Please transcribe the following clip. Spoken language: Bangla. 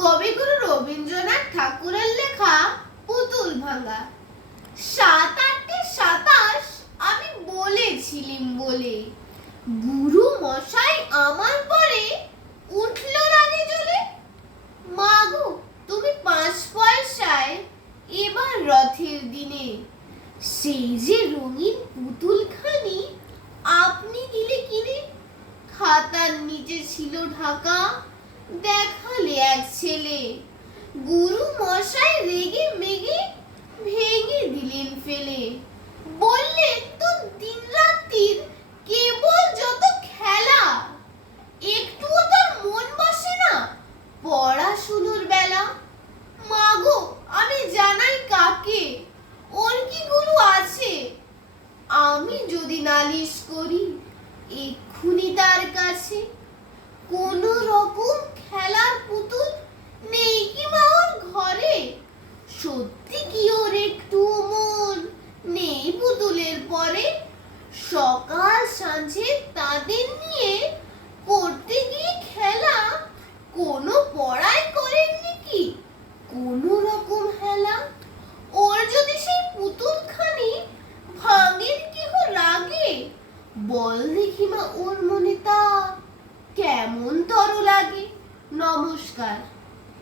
কবিগুরু রবীন্দ্রনাথ ঠাকুরের লেখা পুতুল ভাঙা। সাত আটটে সাতাশ আমি বলেছিলিম বলে। গুরু মশাই আমার পরে উঠল রাগে চলে মাগো, তুমি পাঁচ পয়সায় এবার রথের দিনে। সেই যে রঙিন পুতুলখানি আপনি দিলে কিনে? খাতার নিচে ছিল ঢাকা। দেখালে এক ছেলে। গুরু মশাই রেগে মেগে ভেঙে দিলেন ফেলে। বললেন তো দিন রাত্রির কেবল যত খেলা, একটুও তার মন বসে না, পড়াশুনোর বেলা। মাগো, আমি জানাই কাকে? ওর কি গুরু আছে? আমি যদি নালিশ করি, এক্ষুনি তার কাছে কোন রকম খেলার পুতুল নেই কি মা ওর ঘরে সত্যি কি ওর একটু মন নেই পুতুলের পরে সকাল সাঁঝে তাদের নিয়ে করতে গিয়ে খেলা কোনো পড়াই করেননি কি? কোনো রকম হেলা? ওর যদি সেই পুতুলখানি ভাঙের কেহ লাগে বল দেখি মা ওর মনে তা কেমন তর লাগে? নমস্কার।